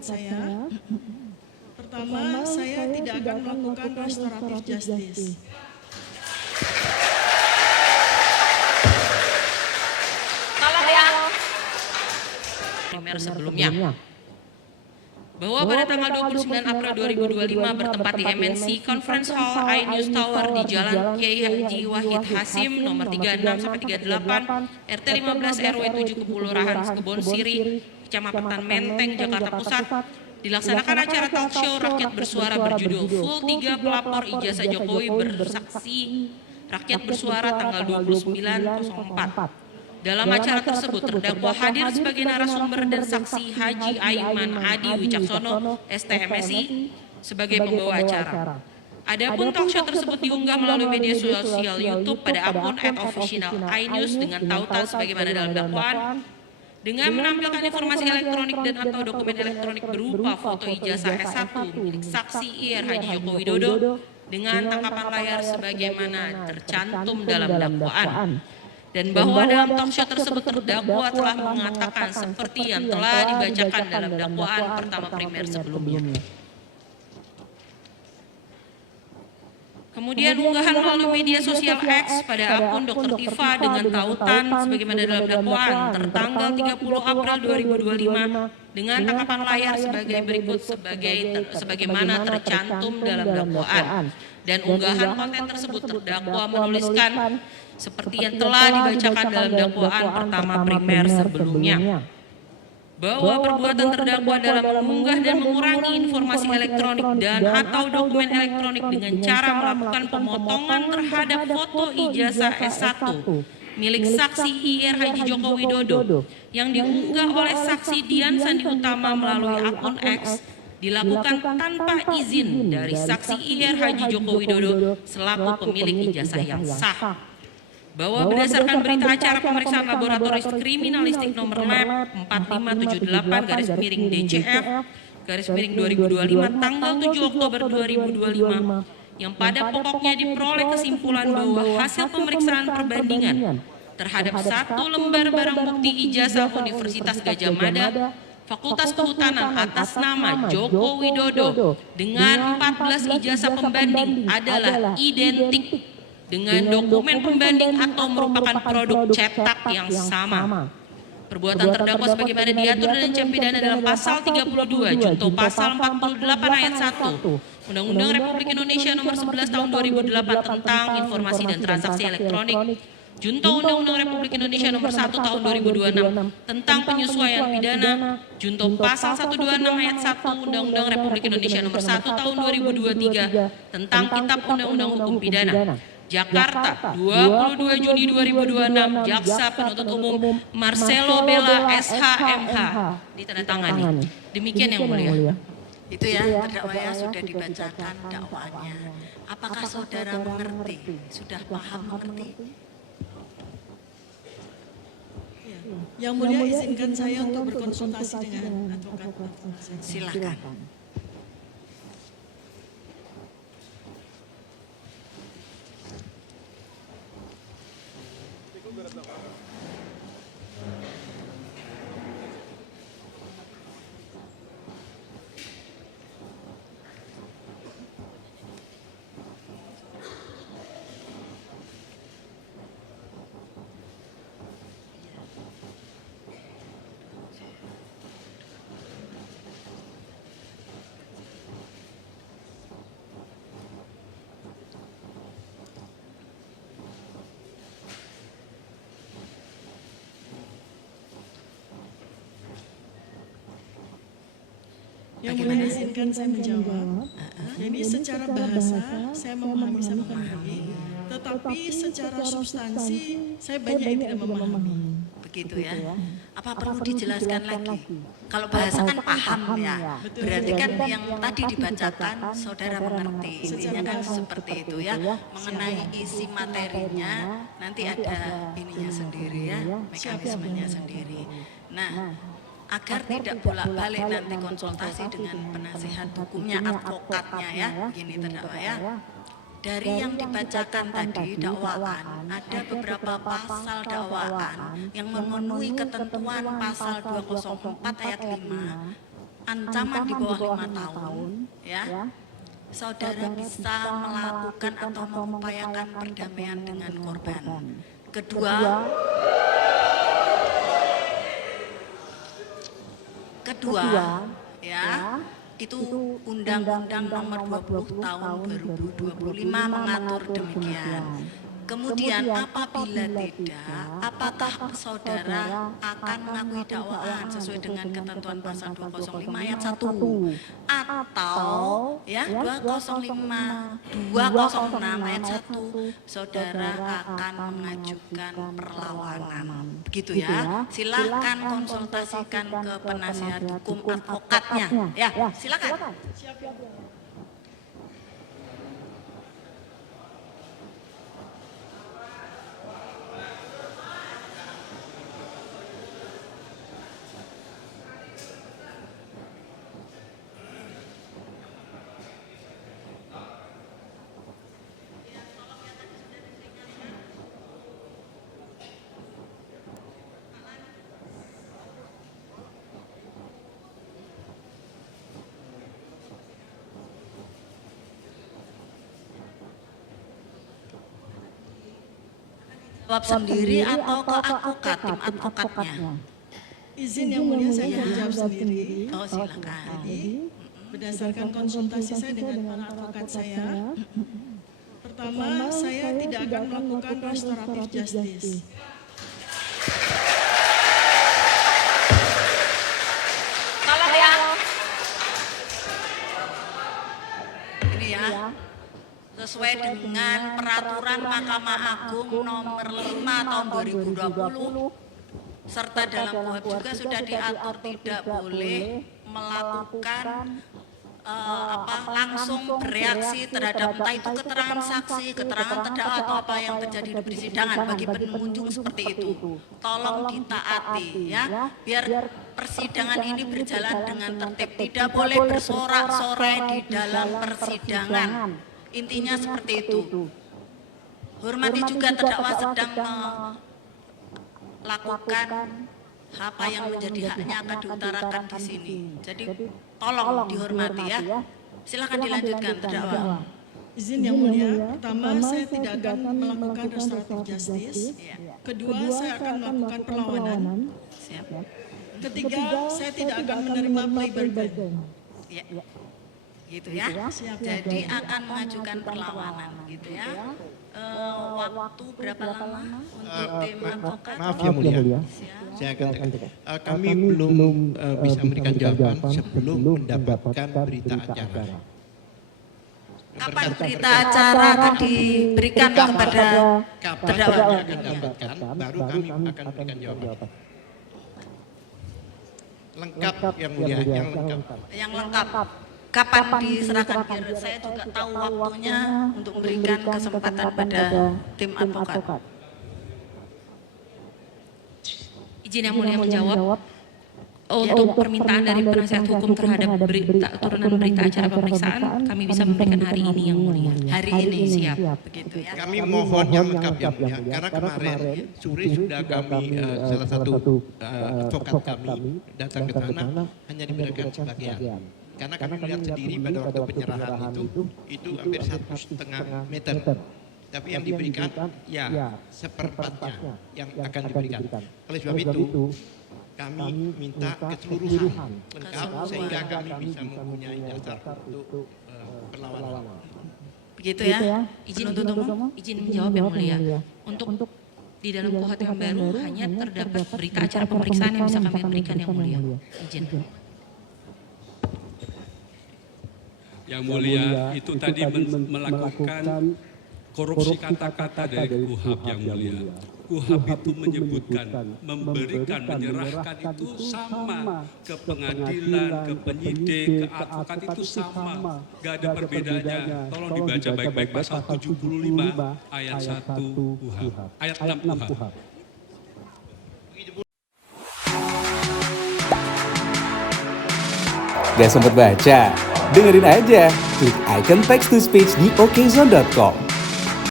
Saya, pertama, saya tidak akan melakukan restoratif justice. Tolong ya. Primer sebelumnya. Bahwa pada tanggal 29 April 2025 bertempat di MNC Conference Hall iNews Tower di Jalan Kiai Haji Wahid Hasim nomor 36-38 RT 15 RW 7 Kepulurahan Kebon Siri, Kecamatan Menteng, Jakarta Pusat, dilaksanakan acara talk show Rakyat Bersuara berjudul Full 3 Pelapor Ijazah Jokowi Bersaksi Rakyat Bersuara tanggal 29/04. Dalam acara tersebut terdakwa hadir sebagai narasumber dan saksi Haji Aiman Adi Wicaksono, STMSI, sebagai pembawa acara. Adapun talk show tersebut diunggah melalui media sosial YouTube pada akun @official iNews dengan tautan sebagaimana dalam dakwaan, dengan menampilkan informasi elektronik dan atau dokumen elektronik berupa foto ijazah S1 milik saksi IR Haji Joko Widodo dengan tangkapan layar sebagaimana tercantum dalam dakwaan. Dan bahwa dalam talk show tersebut terdakwa telah mengatakan seperti yang telah dibacakan dalam dakwaan pertama primer sebelumnya. Kemudian unggahan melalui media sosial X pada akun Dr. Tifa dengan tautan sebagaimana dalam dakwaan tertanggal 30 April 2025 dengan tangkapan layar sebagai berikut sebagaimana tercantum dalam dakwaan. Dan unggahan konten tersebut terdakwa menuliskan seperti yang telah dibacakan dalam dakwaan pertama primer sebelumnya, bahwa perbuatan terdakwa dalam mengunggah dan mengurangi informasi elektronik dan atau dokumen elektronik dengan cara melakukan pemotongan terhadap foto ijazah S1 milik saksi IR Haji Joko Widodo yang diunggah oleh saksi Dian Sandi Utama melalui akun X dilakukan tanpa izin dari saksi IR Haji Joko Widodo selaku pemilik ijazah yang sah. Bahwa berdasarkan berita acara pemeriksaan laboratoris kriminalistik nomor lab 4578-DCF-2025 tanggal 7 Oktober 2025 yang pada pokoknya diperoleh kesimpulan bahwa hasil pemeriksaan perbandingan terhadap satu lembar barang bukti ijazah Universitas Gadjah Mada Fakultas Kehutanan atas nama Joko Widodo dengan 14 ijazah pembanding adalah identik dengan dokumen pembanding atau merupakan produk cetak yang sama. Perbuatan terdakwa sebagaimana diatur dan diancam pidana dalam pasal 32 junto pasal 48 ayat 1 Undang-Undang Republik Indonesia nomor 11 tahun 2008 tentang informasi dan transaksi elektronik, junto Undang-Undang Republik Indonesia nomor 1 tahun 2026 tentang penyesuaian pidana, junto pasal 126 ayat 1 Undang-Undang Republik Indonesia nomor 1 tahun 2023 tentang Kitab Undang-Undang Hukum Pidana. Jakarta, 22 Juni 2026, Jaksa Penuntut Umum Marcelo Bella SHMH ditandatangani. Demikian yang mulia. Itu ya, terdakwanya sudah dibacakan dakwaannya. Apakah saudara mengerti? Sudah paham mengerti? Yang mulia izinkan saya untuk berkonsultasi dengan advokat. Silakan. Yang mulia izinkan saya menjawab. Jadi secara bahasa saya memahami, tetapi secara substansi saya banyak yang tidak memahami. Begitu ya. Apa perlu dijelaskan lagi? Kalau bahasa kan paham ya. Berarti kan yang tadi dibacakan saudara mengerti. Intinya kan seperti itu ya. Mengenai isi materinya nanti ada ininya sendiri ya, mekanismenya sendiri. Nah, agar tidak bolak-balik nanti konsultasi dengan penasihat hukumnya, advokatnya ya, begini terdakwa ya. Dari yang dibacakan tadi dakwaan, ada beberapa pasal dakwaan yang memenuhi ketentuan pasal 204 ayat 5 ancaman di bawah 5 tahun, ya, saudara bisa melakukan atau mengupayakan perdamaian dengan korban. Kedua, ya, itu Undang-Undang Nomor 20 Tahun 2025 mengatur demikian. Kemudian apabila tidak, apakah saudara akan mengakui dakwaan sesuai dengan ketentuan pasal 205 ayat 1 atau ya 206 ayat 1 saudara akan mengajukan perlawanan. Begitu ya. Silakan konsultasikan ke penasihat hukum advokatnya. Ya, silakan. Jawab sendiri atau ke advokat, tim advokatnya? Izin yang mulia saya menjawab sendiri. Oh, silakan. Jadi berdasarkan konsultasi saya dengan para advokat saya, pertama saya tidak akan melakukan restoratif justice. Tolong ya. Ini ya. Sesuai dengan peraturan Mahkamah Agung nomor 5 tahun 2020 serta dalam KUHP juga sudah diatur tidak boleh melakukan langsung bereaksi terhadap entah itu keterangan saksi, keterangan terdakwa atau apa yang terjadi di persidangan bagi pengunjung seperti itu. Tolong ditaati ya, biar persidangan ini berjalan dengan tertib. Tidak boleh bersorak-sorai di dalam persidangan. Intinya seperti itu. Hormati juga terdakwa sedang melakukan apa yang menjadi haknya akan diutarakan di sini. Jadi tolong dihormati ya. Silakan dilanjutkan terdakwa. Izin yang mulia, pertama saya tidak akan melakukan restoratif justice. Kedua, saya akan melakukan perlawanan. Siap. Ketiga, saya tidak akan menerima plea bargain. Ya. Gitu ya. Jadi akan mengajukan perlawanan gitu ya. Waktu berapa lama untuk tim advokat? Maaf yang mulia, saya akan kami belum bisa memberikan jawaban sebelum mendapatkan berita acara. Kapan berita acara akan diberikan kepada terdakwa? Akan dapatkan, baru kami akan memberikan jawaban. Lengkap yang mulia, yang lengkap. Yang lengkap. Kapan diserahkan? Biar saya juga tahu waktunya untuk memberikan kesempatan pada tim advokat. Izin yang mulia menjawab. Untuk permintaan dari penasihat hukum terhadap turunan berita acara pemeriksaan, kami bisa memberikan hari ini yang mulia. Hari ini siap. Begitu ya. Kami mohon yang lengkap yang mulia, karena kemarin sore sudah kami salah satu advokat kami datang ke sana hanya diberikan sebagian. Karena kami melihat sendiri pada waktu penyerahan itu hampir 1,5 meter. Tapi yang diberikan ya seperempatnya yang akan diberikan. Oleh sebab itu kami minta keseluruhan lengkap sehingga kami bisa mempunyai dasar untuk perlawanan. Begitu ya. Izin izin menjawab yang mulia. Untuk di dalam KUHP yang baru hanya terdapat berita acara pemeriksaan yang bisa kami berikan yang mulia. Izin. Yang mulia, itu tadi melakukan korupsi kata-kata dari KUHP yang mulia. KUHP itu menyebutkan, memberikan, menyerahkan itu sama ke pengadilan, ke penyidik, ke advokat itu sama. Gak ada perbedaannya. Tolong dibaca baik-baik pasal 75 ayat 1 KUHP, ayat 6 KUHP. Gak sempet baca? Dengerin aja, klik icon text to speech di okezone.com.